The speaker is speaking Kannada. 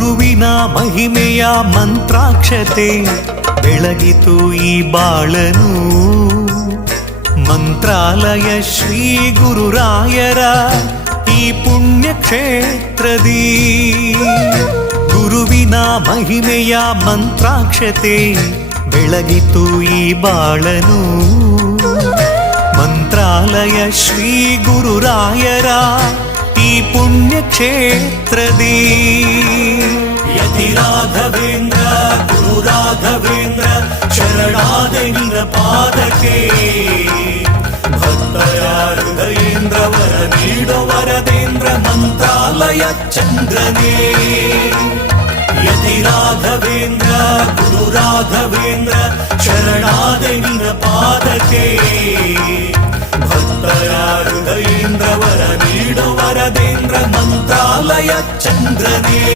ಗುರುವಿನ ಮಹಿಮೆಯ ಮಂತ್ರಾಕ್ಷತೆ ಬೆಳಗಿತು ಈ ಬಾಳನು. ಮಂತ್ರಾಲಯ ಶ್ರೀ ಗುರುರಾಯರ ಈ ಪುಣ್ಯ ಕ್ಷೇತ್ರದಿ ಗುರುವಿನ ಮಹಿಮೆಯ ಮಂತ್ರಾಕ್ಷತೆ ಬೆಳಗಿತು ಈ ಬಾಳನು. ಮಂತ್ರಾಲಯ ಶ್ರೀ ಗುರುರಾಯರ ಈ ಪುಣ್ಯ ಕ್ಷೇತ್ರದಿ ಯತಿ ರಾಘವೇಂದ್ರ ಗುರು ರಾಘವೇಂದ್ರ ಶರಣಾದೆ ನಿನ್ನ ಪಾದಕ್ಕೆ. ಭಕ್ತರ ಹೃದಯೇಂದ್ರ ವರ ನೀಡೋ ವರದೇಂದ್ರ ಮಂತ್ರಾಲಯ ಚಂದ್ರನೇ. ಯತಿ ರಾಘವೇಂದ್ರ ಗುರು ರಾಘವೇಂದ್ರ ಶರಣಾದೆ ನಿನ್ನ ಪಾದಕ್ಕೆ. ಭಕ್ತರ ಹೃದಯೇಂದ್ರ ವರ ನೀಡೋ ವರದೇಂದ್ರ ಮಂತ್ರಾಲಯ ಚಂದ್ರನೇ.